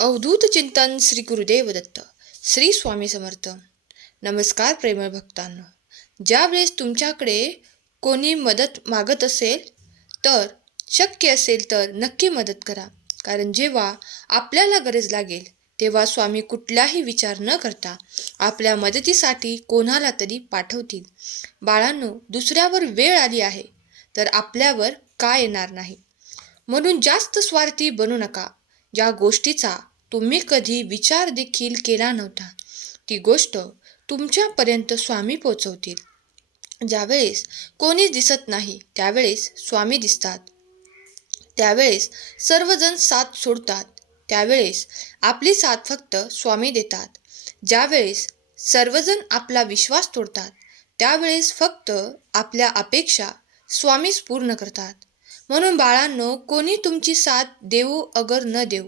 अवधूत चिंतन श्री गुरुदेव दत्त श्री स्वामी समर्थ. नमस्कार प्रेमळ भक्तांनो. ज्यावेळेस तुमच्याकडे कोणी मदत मागत असेल तर शक्य असेल तर नक्की मदत करा. कारण जेव्हा आपल्याला गरज लागेल तेव्हा स्वामी कुठलाही विचार न करता आपल्या मदतीसाठी कोणाला तरी पाठवतील. बाळांनो दुसऱ्यावर वेळ आली आहे तर आपल्यावर का येणार नाही? म्हणून जास्त स्वार्थी बनू नका. ज्या गोष्टीचा तुम्ही कधी विचार देखील केला नव्हता ती गोष्ट तुमच्यापर्यंत स्वामी पोचवतील. ज्यावेळेस कोणी दिसत नाही त्यावेळेस स्वामी दिसतात. त्यावेळेस सर्वजण साथ सोडतात त्यावेळेस आपली साथ फक्त स्वामी देतात. ज्यावेळेस सर्वजण आपला विश्वास तोडतात त्यावेळेस फक्त आपल्या अपेक्षा स्वामीच पूर्ण करतात. म्हणून बाळांनो कोणी तुमची साथ देऊ अगर न देऊ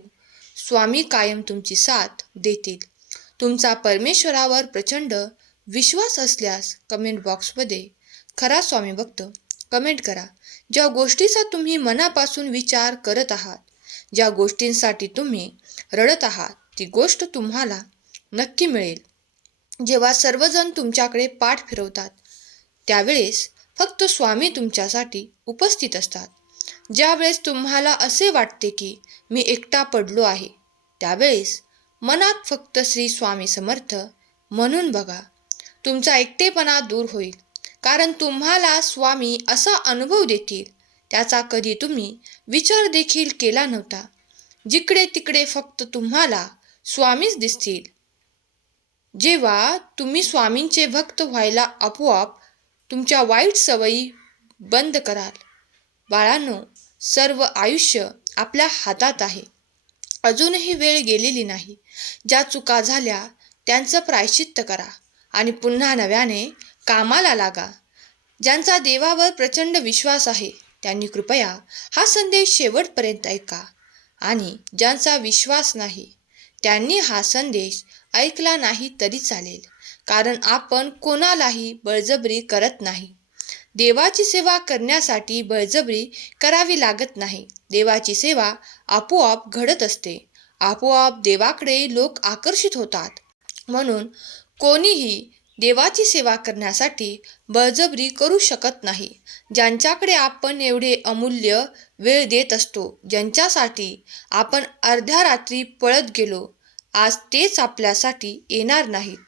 स्वामी कायम तुमची साथ देतील. तुमचा परमेश्वरावर प्रचंड विश्वास असल्यास कमेंट बॉक्समध्ये खरा स्वामी भक्त कमेंट करा. ज्या गोष्टीचा तुम्ही मनापासून विचार करत आहात ज्या गोष्टींसाठी तुम्ही रडत आहात ती गोष्ट तुम्हाला नक्की मिळेल. जेव्हा सर्वजण तुमच्याकडे पाठ फिरवतात त्यावेळेस फक्त स्वामी तुमच्यासाठी उपस्थित असतात. ज्यावेळेस तुम्हाला असे वाटते की मी एकटा पडलो आहे त्यावेळेस मनात फक्त श्री स्वामी समर्थ म्हणून बघा. तुमचा एकटेपणा दूर होईल कारण तुम्हाला स्वामी असा अनुभव देतील त्याचा कधी तुम्ही विचार देखील केला नव्हता जिकडे तिकडे फक्त तुम्हाला स्वामीच दिसतील. जेव्हा तुम्ही स्वामींचे भक्त व्हायला आपोआप तुमच्या वाईट सवयी बंद कराल. बाळांनो सर्व आयुष्य आपल्या हातात आहे. अजूनही वेळ गेलेली नाही. ज्या चुका झाल्या त्यांचं प्रायश्चित्त करा आणि पुन्हा नव्याने कामाला लागा. ज्यांचा देवावर प्रचंड विश्वास आहे त्यांनी कृपया हा संदेश शेवटपर्यंत ऐका. आणि ज्यांचा विश्वास नाही त्यांनी हा संदेश ऐकला नाही तरी चालेल. कारण आपण कोणालाही बळजबरी करत नाही. देवाची सेवा करण्यासाठी बळजबरी करावी लागत नाही. देवाची सेवा आपोआप घडत असते. आपोआप देवाकडे लोक आकर्षित होतात. म्हणून कोणीही देवाची सेवा करण्यासाठी बळजबरी करू शकत नाही. ज्यांच्याकडे आपण एवढे अमूल्य वेळ देत असतो ज्यांच्यासाठी आपण अर्ध्या रात्री पळत गेलो आज तेच आपल्यासाठी येणार नाहीत.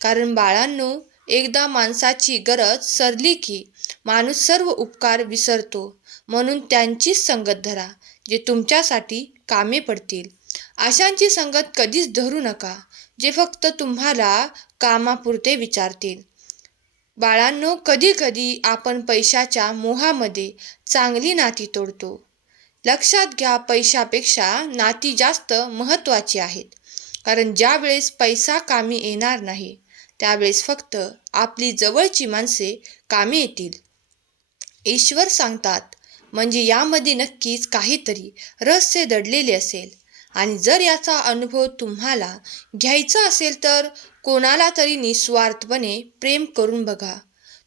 कारण बाळांनो एकदा माणसाची गरज सरली की माणूस सर्व उपकार विसरतो. म्हणून त्यांचीच संगत धरा जे तुमच्यासाठी कामे पडतील. अशांची संगत कधीच धरू नका जे फक्त तुम्हाला कामापुरते विचारतील. बाळांनो कधी कधी आपण पैशाच्या मोहामध्ये चांगली नाती तोडतो. लक्षात घ्या पैशापेक्षा नाती जास्त महत्त्वाची आहेत. कारण ज्यावेळेस पैसा कामी येणार नाही त्यावेळेस फक्त आपली जवळची माणसे कामी येतील. ईश्वर सांगतात. म्हणजे यामध्ये नक्कीच काहीतरी रहस्य दडलेले असेल. आणि जर याचा अनुभव तुम्हाला घ्यायचा असेल तर कोणाला तरी निस्वार्थपणे प्रेम करून बघा.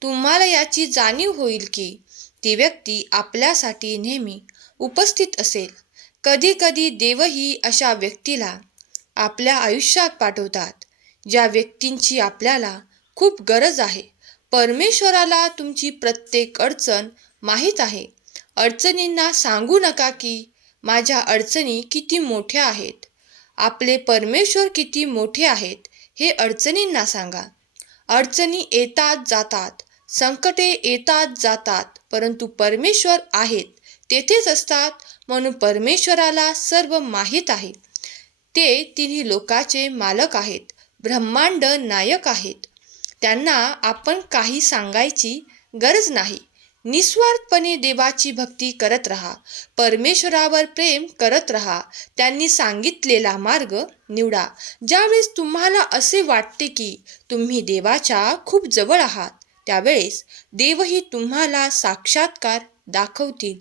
तुम्हाला याची जाणीव होईल की ती व्यक्ती आपल्यासाठी नेहमी उपस्थित असेल. कधी कधी देवही अशा व्यक्तीला आपल्या आयुष्यात पाठवतात ज्या व्यक्तींची आपल्याला खूप गरज आहे. परमेश्वराला तुमची प्रत्येक अडचण माहीत आहे. अडचणींना सांगू नका की माझ्या अडचणी किती मोठ्या आहेत. आपले परमेश्वर किती मोठे आहेत हे अडचणींना सांगा. अडचणी येतात जातात. संकटे येतात जातात. परंतु परमेश्वर आहेत तेथेच असतात. म्हणून परमेश्वराला सर्व माहीत आहे. ते तिन्ही लोकाचे मालक आहेत ब्रह्मांड नायक आहेत. त्यांना आपण काही सांगायची गरज नाही. निस्वार्थपणे देवाची भक्ती करत राहा. परमेश्वरावर प्रेम करत राहा. त्यांनी सांगितलेला मार्ग निवडा. ज्यावेळेस तुम्हाला असे वाटते की तुम्ही देवाच्या खूप जवळ आहात त्यावेळेस देवही तुम्हाला साक्षात्कार दाखवतील.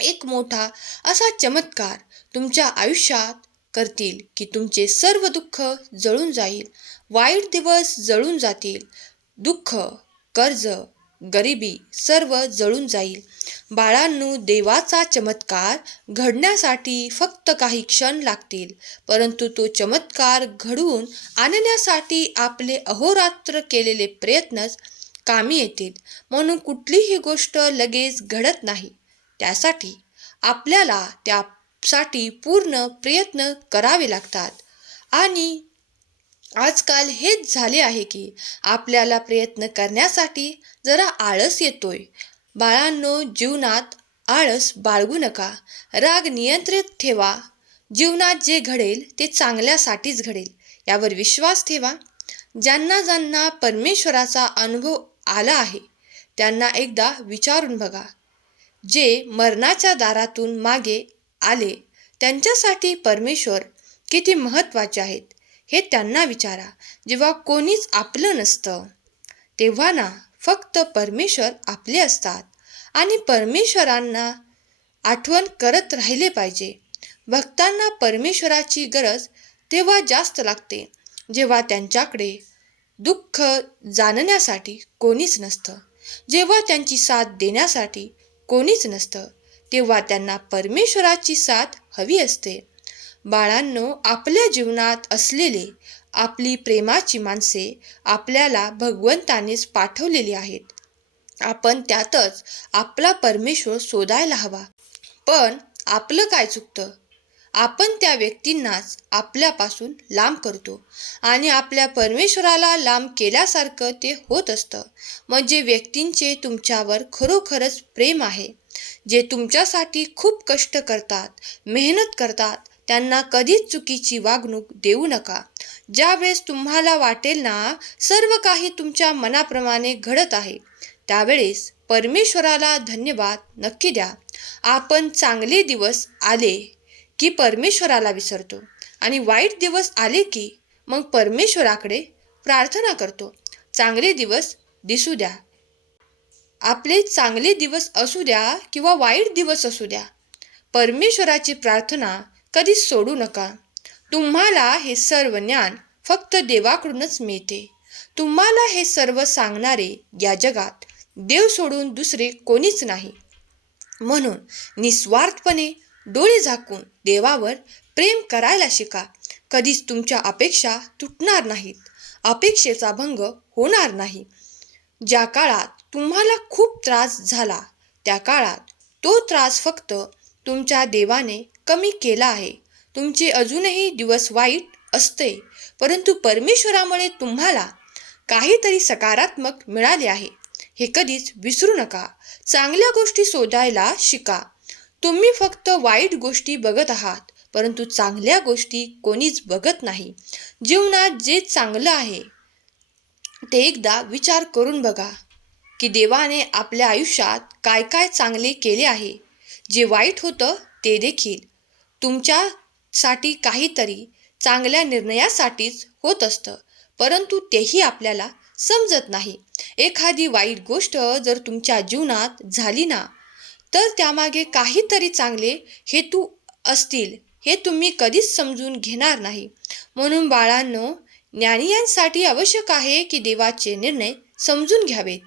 एक मोठा असा चमत्कार तुमच्या आयुष्यात करतील की तुमचे सर्व दुःख जळून जाईल. वाईट दिवस जळून जातील. दुःख कर्ज गरिबी सर्व जळून जाईल. बाळांनो देवाचा चमत्कार घडण्यासाठी फक्त काही क्षण लागतील परंतु तो चमत्कार घडवून आणण्यासाठी आपले अहोरात्र केलेले प्रयत्नच कामी येतील. म्हणून कुठलीही गोष्ट लगेच घडत नाही. त्यासाठी आपल्याला त्या साठी पूर्ण प्रयत्न करावे लागतात. आणि आजकाल हेच झाले आहे की आपल्याला प्रयत्न करण्यासाठी जरा आळस येतोय. बाळांनो जीवनात आळस बाळगू नका. राग नियंत्रित ठेवा. जीवनात जे घडेल ते चांगल्यासाठीच घडेल यावर विश्वास ठेवा. ज्यांना ज्यांना परमेश्वराचा अनुभव आला आहे त्यांना एकदा विचारून बघा. जे मरणाच्या दारातून मागे आले. त्यांच्यासाठी परमेश्वर किती महत्त्वाचे आहेत हे त्यांना विचारा. जेव्हा कोणीच आपलं नसतं तेव्हा ना फक्त परमेश्वर आपले असतात. आणि परमेश्वरांना आठवण करत राहिले पाहिजे. भक्तांना परमेश्वराची गरज तेव्हा जास्त लागते जेव्हा त्यांच्याकडे दुःख जाणण्यासाठी कोणीच नसतं. जेव्हा त्यांची साथ देण्यासाठी कोणीच नसतं तेव्हा त्यांना परमेश्वराची साथ हवी असते. बाळांनो आपल्या जीवनात असलेले आपली प्रेमाची माणसे आपल्याला भगवंतानेच पाठवलेली आहेत. आपण त्यातच आपला परमेश्वर शोधायला हवा. पण आपलं काय चुकतं? आपण त्या व्यक्तींनाच आपल्यापासून लांब करतो आणि आपल्या परमेश्वराला लांब केल्यासारखं ते होत असतं. म्हणजे व्यक्तींचे तुमच्यावर खरोखरच प्रेम आहे. जे तुमच्यासाठी खूप कष्ट करतात मेहनत करतात त्यांना कधीच चुकीची वागणूक देऊ नका. ज्यावेळेस तुम्हाला वाटेल ना सर्व काही तुमच्या मनाप्रमाणे घडत आहे त्यावेळेस परमेश्वराला धन्यवाद नक्की द्या. आपण चांगले दिवस आले. की परमेश्वराला विसरतो. आणि वाईट दिवस आले की मग परमेश्वराकडे प्रार्थना करतो. चांगले दिवस दिसू द्या. आपले चांगले दिवस असू द्या किंवा वाईट दिवस असू द्या. परमेश्वराची प्रार्थना कधीच सोडू नका. तुम्हाला हे सर्व ज्ञान फक्त देवाकडूनच मिळते. तुम्हाला हे सर्व सांगणारे या जगात देव सोडून दुसरे कोणीच नाही. म्हणून निस्वार्थपणे डोळे झाकून देवावर प्रेम करायला शिका. कधीच तुमच्या अपेक्षा तुटणार नाहीत. अपेक्षेचा भंग होणार नाही. ज्या काळात तुम्हाला खूप त्रास झाला त्या काळात तो त्रास फक्त तुमच्या देवाने कमी केला आहे. तुमचे अजूनही दिवस वाईट असते परंतु परमेश्वरामुळे तुम्हाला काहीतरी सकारात्मक मिळाले आहे. हे कधीच विसरू नका. चांगल्या गोष्टी शोधायला शिका. तुम्ही फक्त वाईट गोष्टी बघत आहात परंतु चांगल्या गोष्टी कोणीच बघत नाही. जीवनात जे चांगलं आहे ते एकदा विचार करून बघा की देवाने आपल्या आयुष्यात काय काय चांगले केले आहे. जे वाईट होतं ते देखील. तुमच्यासाठी काहीतरी चांगल्या निर्णयासाठीच होत असतं परंतु तेही आपल्याला समजत नाही. एखादी वाईट गोष्ट जर तुमच्या जीवनात झाली ना तर त्यामागे काहीतरी चांगले हेतू असतील हे तुम्ही कधीच समजून घेणार नाही. म्हणून बाळांनो ज्ञानियांसाठी आवश्यक आहे की देवाचे निर्णय समजून घ्यावेत.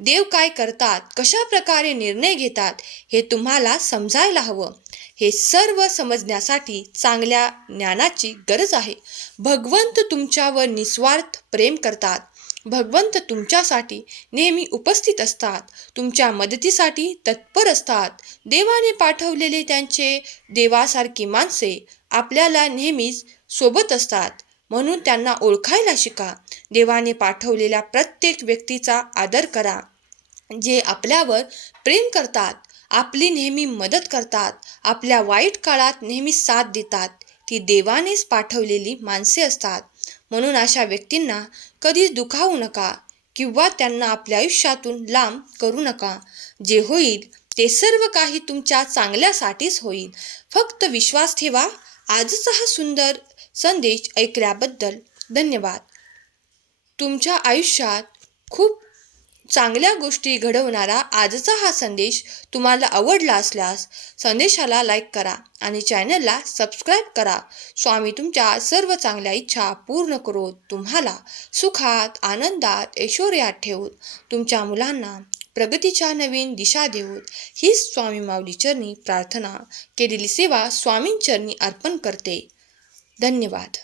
देव काय करतात कशा प्रकारे निर्णय घेतात हे तुम्हाला समजायला हवं. हे सर्व समजण्यासाठी चांगल्या ज्ञानाची गरज आहे. भगवंत तुमच्यावर निस्वार्थ प्रेम करतात. भगवंत तुमच्यासाठी नेहमी उपस्थित असतात तुमच्या मदतीसाठी तत्पर असतात. देवाने पाठवलेले त्यांचे देवासारखी माणसे आपल्याला नेहमीच सोबत असतात म्हणून त्यांना ओळखायला शिका. देवाने पाठवलेल्या प्रत्येक व्यक्तीचा आदर करा. जे आपल्यावर प्रेम करतात आपली नेहमी मदत करतात आपल्या वाईट काळात नेहमी साथ देतात ती देवानेच पाठवलेली माणसे असतात. म्हणून अशा व्यक्तींना कधीच दुखावू नका किंवा त्यांना आपल्या आयुष्यातून लांब करू नका. जे होईल ते सर्व काही तुमच्या चांगल्यासाठीच होईल. फक्त विश्वास ठेवा. आजचा हा सुंदर संदेश ऐकल्याबद्दल धन्यवाद. तुमच्या आयुष्यात खूप चांगल्या गोष्टी घडवणारा आजचा हा संदेश तुम्हाला आवडला असल्यास संदेशाला लाईक करा आणि चॅनलला सबस्क्राईब करा. स्वामी तुमच्या सर्व चांगल्या इच्छा पूर्ण करून तुम्हाला सुखात आनंदात ऐश्वर्यात ठेवून तुमच्या मुलांना प्रगतीच्या नवीन दिशा देऊन ही स्वामी माऊली चरणी प्रार्थना केलेली सेवा स्वामींचरणी अर्पण करते. धन्यवाद.